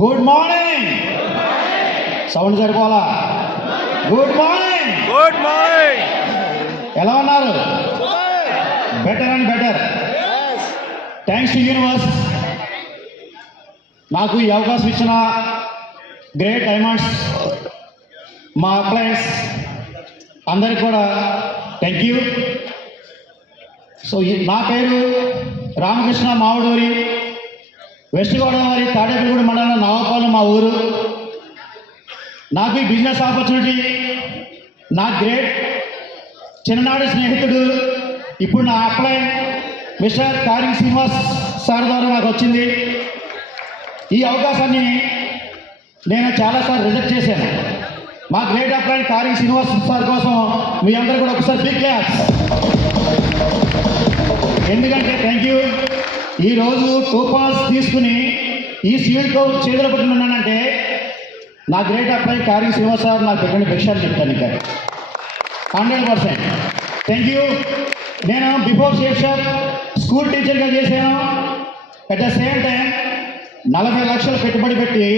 Good morning. Sound సరిపోలా. Good morning. Good morning. ఎలా ఉన్నారు? Better and better. Thanks to universe. నాకు ఈ అవకాశం ఇచ్చిన గ్రేట్ డైమండ్స్ మా అప్లయన్స్ అందరికి కూడా థ్యాంక్ యూ. సో నా పేరు రామకృష్ణ మావుడూరి, వెస్ట్ గోదావరి తాడేపల్లిగూడ మండలం నవాపాలెం మా ఊరు. నాకు ఈ బిజినెస్ ఆపర్చునిటీ నా గ్రేట్ చిన్ననాటి స్నేహితుడు ఇప్పుడు నా upline mister Corning Srinivas sir ద్వారా నాకు వచ్చింది. ఈ అవకాశాన్ని నేను చాలాసార్లు రిజెక్ట్ చేశాను. మా great upline Corning Srinivas sir కోసం మీ అందరూ కూడా ఒకసారి బిగ్ క్లాస్. ఎందుకంటే థ్యాంక్ యూ. ఈరోజు కూపాన్స్ తీసుకుని ఈ సీల్తో చేతులు పట్టుకున్నానంటే నా great upline Corning Srinivas sir నాకు పెట్టిన భిక్షాలు చెప్తాను. ఇంకా 100% థ్యాంక్ యూ. నేను బిఫోర్ షేప్ షాప్ స్కూల్ టీచర్గా చేశాను. అట్ ద సేమ్ టైం 40 లక్షలు పెట్టుబడి పెట్టి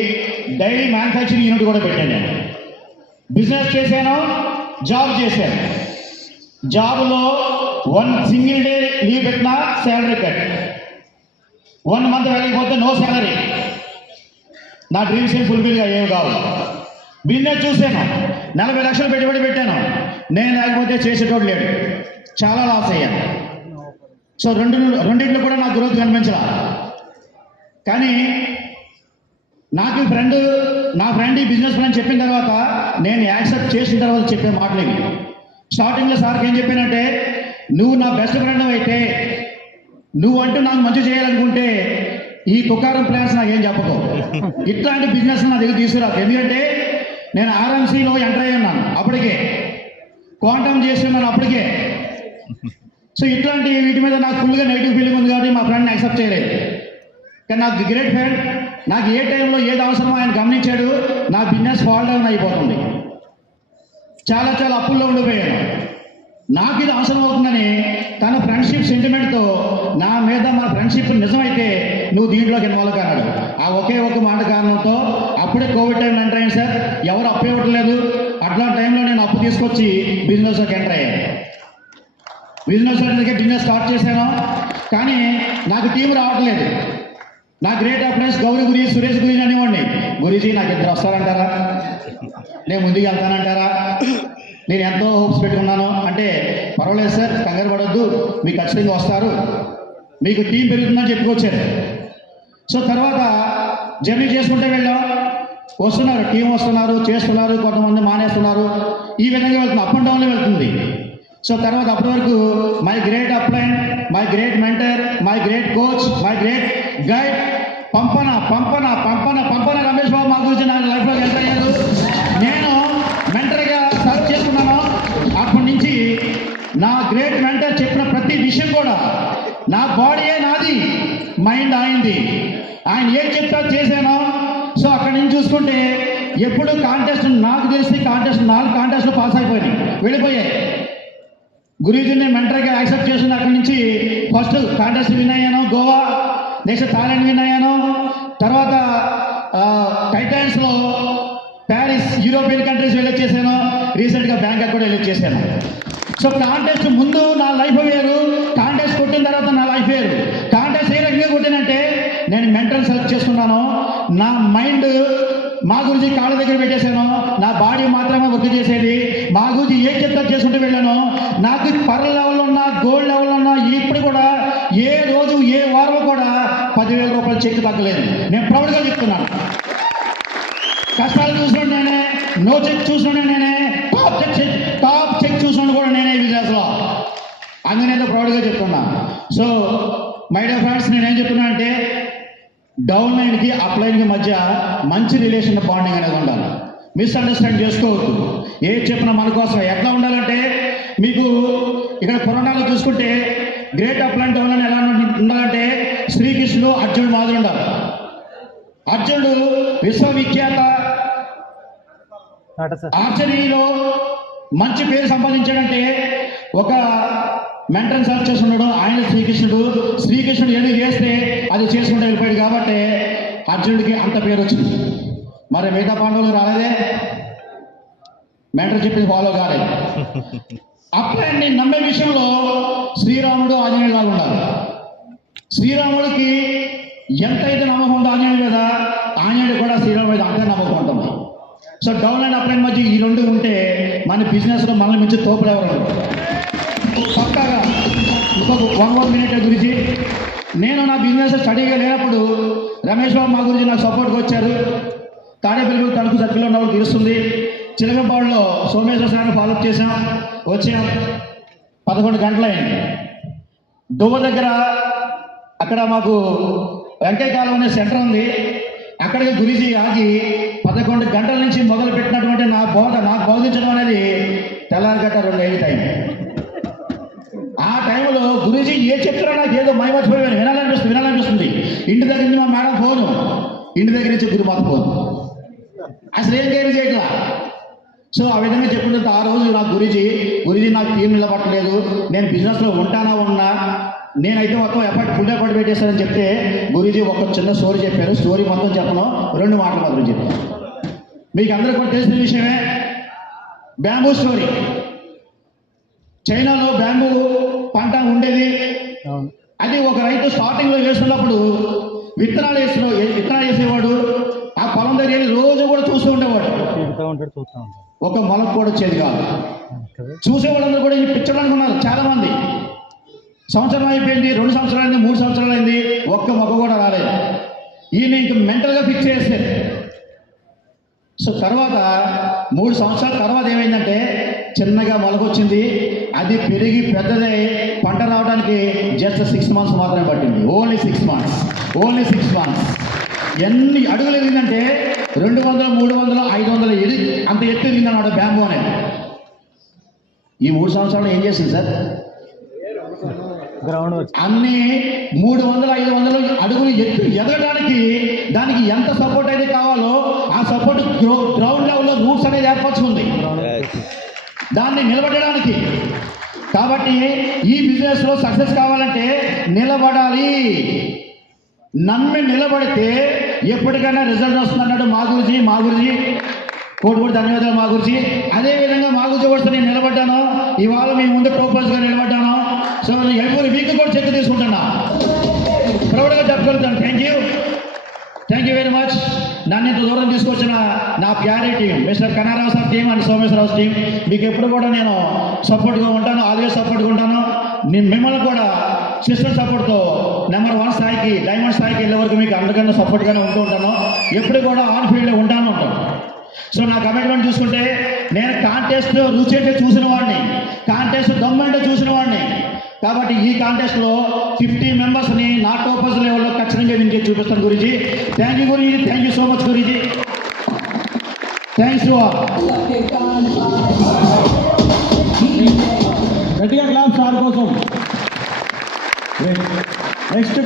డైరీ మ్యానుఫ్యాక్చరింగ్ యూనిట్ కూడా పెట్టాను. నేను బిజినెస్ చేశాను, జాబ్ చేశాను. జాబ్లో 1 సింగిల్ డే లీవ్ పెట్టినా శాలరీ కట్, 1 మంత్ వెళ్ళకపోతే నో శాలరీ. నా డ్రీమ్స్ ఏం ఫుల్ఫిల్గా ఏమి కావు. బిజినెస్ చూశాను, 40 లక్షలు పెట్టుబడి పెట్టాను. నేను లేకపోతే చేసేటోడు లేడు, చాలా లాస్ అయ్యాను. సో రెండింటిలో కూడా నాకు గ్రోత్ కనిపించలా. కానీ నాకు నా ఫ్రెండ్ ఈ బిజినెస్ ప్లాన్ చెప్పిన తర్వాత నేను యాక్సెప్ట్ చేసిన తర్వాత చెప్పే మాటలు ఇవి. స్టార్టింగ్లో సార్కి ఏం చెప్పానంటే, నువ్వు నా బెస్ట్ ఫ్రెండ్ అయితే, నువ్వంటూ నాకు మంచి చేయాలనుకుంటే ఈ తుకారం ప్లాన్స్ నాకేం చెప్పకు. ఇట్లాంటి బిజినెస్ నా దగ్గర తీసుకురాదు. ఎందుకంటే నేను ఆర్ఎంసీలో ఎంటర్ అయ్యి ఉన్నాను అప్పటికే, క్వాంటమ్ చేస్తున్నాను అప్పటికే. సో ఇట్లాంటి వీటి మీద నాకు ఫుల్గా నెగిటివ్ ఫీలింగ్ ఉంది కాబట్టి మా ఫ్రెండ్ని యాక్సెప్ట్ చేయలేదు. కానీ నాకు గ్రేట్ ఫ్రెండ్, నాకు ఏ టైంలో ఏది అవసరమో ఆయన గమనించాడు. నా బిజినెస్ ఫాల్ డౌన్ అయిపోతుంది, చాలా చాలా అప్పుల్లో ఉండిపోయాను. నాకు ఇది అవసరం అవుతుందని తన ఫ్రెండ్షిప్ సెంటిమెంట్తో నా మీద మా ఫ్రెండ్షిప్ నిజమైతే నువ్వు దీంట్లోకి ఇన్వాల్వ్ కానాడు. ఆ ఒకే ఒక మాట కారణంతో అప్పుడే కోవిడ్ టైంలో ఎంటర్ అయ్యాను సార్. ఎవరు అప్పు ఇవ్వట్లేదు. అట్లాంటి టైంలో నేను అప్పు తీసుకొచ్చి బిజినెస్లోకి ఎంటర్ అయ్యాను. బిజినెస్ స్టార్ట్ చేశాను. కానీ నాకు టీం రావట్లేదు. నా గ్రేట్ అప్లయన్స్ గౌరీ గురించి, సురేష్ గురించి అనేవాడిని. గురించి నాకు ఇద్దరు వస్తారంటారా, నేను ముందుకు వెళ్తానంటారా, నేను ఎంతో హోప్స్ పెట్టుకున్నాను అంటే, పర్వాలేదు సార్ కంగారు పడొద్దు, మీకు ఖచ్చితంగా వస్తారు, మీకు టీం పెరుగుతుందని చెప్పుకొచ్చారు. సో తర్వాత జర్నీ చేసుకుంటే వెళ్ళాం. వస్తున్నారు, టీం వస్తున్నారు, చేస్తున్నారు, కొంతమంది మానేస్తున్నారు. ఈ విధంగా వెళ్తుంది, అప్ అండ్ డౌన్లో వెళ్తుంది. సో తర్వాత అప్పటి వరకు మై గ్రేట్ అప్లైన్, my great mentor, my great coach, my great guide Pampana Pampana Pampana Pampana Ramesh Babu మా గురించి నాకు లైఫ్లో ఎంటర్ అయ్యారు. నేను మెంటర్గా సర్వ్ చేసుకున్నాను. అప్పటి నుంచి నా గ్రేట్ మెంటర్ చెప్పిన ప్రతి విషయం కూడా, నా బాడీయే నాది, మైండ్ ఆయనది. ఆయన ఏం చెప్తా చేశానో. సో అక్కడి నుంచి చూసుకుంటే ఎప్పుడు కాంటెస్ట్, నాకు తెలిసి కాంటెస్ట్ 4 కాంటెస్ట్లు పాస్ అయిపోయినాయి, వెళ్ళిపోయాయి. గురూజీని మెంటర్గా యాక్సెప్ట్ చేసిన అక్కడి నుంచి ఫస్ట్ కాంటెస్ట్ విన్ అయ్యాను, గోవా. నెక్స్ట్ థాయిలాండ్ విన్ అయ్యాను. తర్వాత టైటాన్స్లో ప్యారిస్, యూరోపియన్ కంట్రీస్ వెళ్ళొచ్చేసాను. రీసెంట్గా బ్యాంకాక్ కూడా వెళ్ళొచ్చేసాను. సో కాంటెస్ట్ ముందు నా లైఫ్ వేరు, కాంటెస్ట్ కొట్టిన తర్వాత నా లైఫ్ వేరు. కాంటెస్ట్ ఏ రకంగా కొట్టినంటే, నేను మెంటల్ సెలెక్ట్ చేసుకున్నాను. నా మైండ్ మా గురించి కాళ్ళ దగ్గర పెట్టేశాను, నా బాడీ మాత్రమే వర్క్ చేసేది. మా గురించి ఏ చెప్తా చేసుకుంటూ వెళ్ళాను. నాకు పర్ లెవెల్లో ఉన్నా, గోల్డ్ లెవెల్లో ఉన్నా, ఇప్పుడు కూడా ఏ రోజు ఏ వారం కూడా 10,000 రూపాయలు చెక్ తగ్గలేదు. నేను ప్రౌడ్గా చెప్తున్నాను. కష్టాలు చూసినాడు నేనే, నో చెక్ చూసినాడు నేనే, టాప్ చెక్ చూసినాడు కూడా నేనే బిజినెస్లో. అందుకనేదో ప్రౌడ్గా చెప్తున్నా. సో మై డియర్ ఫ్రెండ్స్, నేనేం చెప్తున్నా అంటే, డౌన్ లైన్కి అప్ లైన్కి మధ్య మంచి రిలేషన్ బాండింగ్ అనేది ఉండాలి. మిస్అండర్స్టాండ్ చేసుకోవద్దు. ఏ చెప్పినా మన కోసం ఎట్లా ఉండాలంటే, మీకు ఇక్కడ పురాణాలు చూసుకుంటే great up line down line ఎలా ఉండాలంటే, శ్రీకృష్ణుడు అర్జునుడు మాదిరి ఉండాలి. అర్జునుడు విశ్వవిఖ్యాత ఆర్చరీలో మంచి పేరు సంపాదించాడంటే ఒక మెంటల్ సెలెక్ట్ చేసి ఉండడం. ఆయన శ్రీకృష్ణుడు ఏది చేస్తే అది చేసుకుంటూ వెళ్ళిపోయాడు. కాబట్టి అర్జునుడికి అంత పేరు వచ్చింది. మరి మిగతా పాండవులు రాలేదే, మెంటర్ చెప్పింది ఫాలో కాలేదు. అప్పుడండి నమ్మే విషయంలో శ్రీరాముడు ఆంజనేయుడు వాళ్ళు ఉన్నారు. శ్రీరాముడికి ఎంతైతే నమ్మకం ఉందో ఆంజనేయుడు మీద, ఆంజనేయుడు కూడా శ్రీరాముడు మీద అంతే నమ్మకం ఉంటుంది. So down and up line మధ్య ఈ రెండు ఉంటే మన బిజినెస్లో మనల్ని మించి తోపులు ఎవరు పక్కాగా. ఇంకొక 1 minute గురించి, నేను నా బిజినెస్ స్టడీగా లేనప్పుడు రమేష్ బాబు మా గురించి నాకు సపోర్ట్గా వచ్చారు. తాడేపల్లి తణుకు సర్కిల్లో ఉన్న వాళ్ళు తెలుస్తుంది. చిలకపాడులో సోమేశ్వర సార్ని ఫాలోఅప్ చేసాం. వచ్చాం 11 గంటలైంది. దువ్వ దగ్గర అక్కడ మాకు వెంకయ్య కాలం అనే సెంటర్ ఉంది. అక్కడికి గురూజీ ఆగి 11 గంటల నుంచి మొదలు పెట్టినటువంటి నాకు బోధించడం అనేది తెల్లారిగట్ట 2 టైం. ఆ టైంలో గురూజీ ఏ చెప్తారో నాకు ఏదో మైమర్చిపోయాను, వినాలనిపిస్తుంది. ఇంటి దగ్గర నుంచి మా మేడం ఫోను, ఇంటి దగ్గర నుంచి గురుమాత ఫోను, అసలు ఏం కేర్ చేయట్లా. సో ఆ విధంగా చెప్పుకుంటే ఆ రోజు నాకు గురూజీ నాకు టీం నిలబట్టలేదు, నేను బిజినెస్లో ఉన్నా నేనైతే మొత్తం ఫుల్ ఎఫర్ట్ పెట్టేస్తానని చెప్తే గురూజీ ఒక చిన్న స్టోరీ చెప్పారు. స్టోరీ మొత్తం చెప్పను, 2 మాటలు మాత్రం చెప్పాను. మీకు అందరికీ కూడా తెలిసిన విషయమే, బ్యాంబూ స్టోరీ. చైనాలో బ్యాంబూ పంట ఉండేది. అది ఒక రైతు స్టార్టింగ్లో వేస్తున్నప్పుడు విత్తనాలు వేసేవాడు. ఆ పొలం దగ్గర వెళ్ళి రోజు కూడా చూస్తూ ఉండేవాడు. ఒక మొలకు కూడా వచ్చేది కాదు. చూసే వాళ్ళందరూ కూడా ఈ పిచ్చడానికి ఉన్నారు చాలా మంది. సంవత్సరం అయిపోయింది, 2 సంవత్సరాలు అయింది, 3 సంవత్సరాలు అయింది, ఒక్క మొక్క కూడా రాలేదు. ఈయన ఇంక మెంటల్గా ఫిక్స్ చేస్తే, సో తర్వాత 3 సంవత్సరాల తర్వాత ఏమైందంటే చిన్నగా మొలకొచ్చింది. అది పెరిగి పెద్దదై పంట రావడానికి జస్ట్ 6 months మాత్రమే పట్టింది. Only 6 months. ఎన్ని అడుగులు ఎదిగిందంటే 200, 300, 500 అంత ఎత్తు ఎదిగింది అన్నాడు బ్యాంబూ అనేది. ఈ 3 సంవత్సరాలు ఏం చేసింది సార్? అన్ని 300, 500 అడుగులు ఎత్తు ఎదగడానికి దానికి ఎంత సపోర్ట్ అయితే కావాలో ఆ సపోర్ట్ గ్రౌండ్ లెవెల్లో రూట్స్ అనేది ఏర్పరచుకుంది దాన్ని నిలబడడానికి. కాబట్టి ఈ బిజినెస్లో సక్సెస్ కావాలంటే నిలబడాలి. నమ్మి నిలబడితే ఎప్పటికైనా రిజల్ట్ వస్తుంది అన్నాడు మా గురూజీ. కోటి ధన్యవాదాలు మా గురూజీ. అదేవిధంగా మా గురూజీ కూడా నేను నిలబడ్డాను. ఇవాళ మీ ముందు ప్రపోజ్గా నిలబడ్డాను. సో ఎవ్రీ వీక్ కూడా చెక్ తీసుకుంటున్నా, ప్రౌడ్గా చెప్పుకెళ్తాను. Thank you very much. నన్ను ఇంత దూరం తీసుకొచ్చిన నా ప్యారీ team, mister Kannarao sir team and Someswararao team, మీకు ఎప్పుడు కూడా నేను సపోర్ట్గా ఉంటాను, ఆల్వేస్ సపోర్ట్గా ఉంటాను. మిమ్మల్ని కూడా సిస్టర్ సపోర్ట్తో నెంబర్ 1 స్థాయికి, డైమండ్ స్థాయికి వెళ్ళే వరకు మీకు అందరికన్నా సపోర్ట్గానే ఉంటూ ఉంటాను. ఎప్పుడు కూడా ఆన్ ఫీల్డ్లో ఉంటాను. సో నా కమిట్మెంట్ చూసుకుంటే నేను కాంటెస్ట్ రుచి అంటే చూసిన వాడిని, కాంటెస్ట్ దమ్మంటే చూసిన వాడిని. కాబట్టి ఈ కాంటెస్ట్లో 50 మెంబర్స్ని నా టోపర్స్ లెవెల్లో ఖచ్చితంగా దీనికి చూపిస్తాను Guruji. Thank you Guruji, thank you so much Guruji. Thanks to all. గట్టిగా క్లాస్ సార్ కోసం. నెక్స్ట్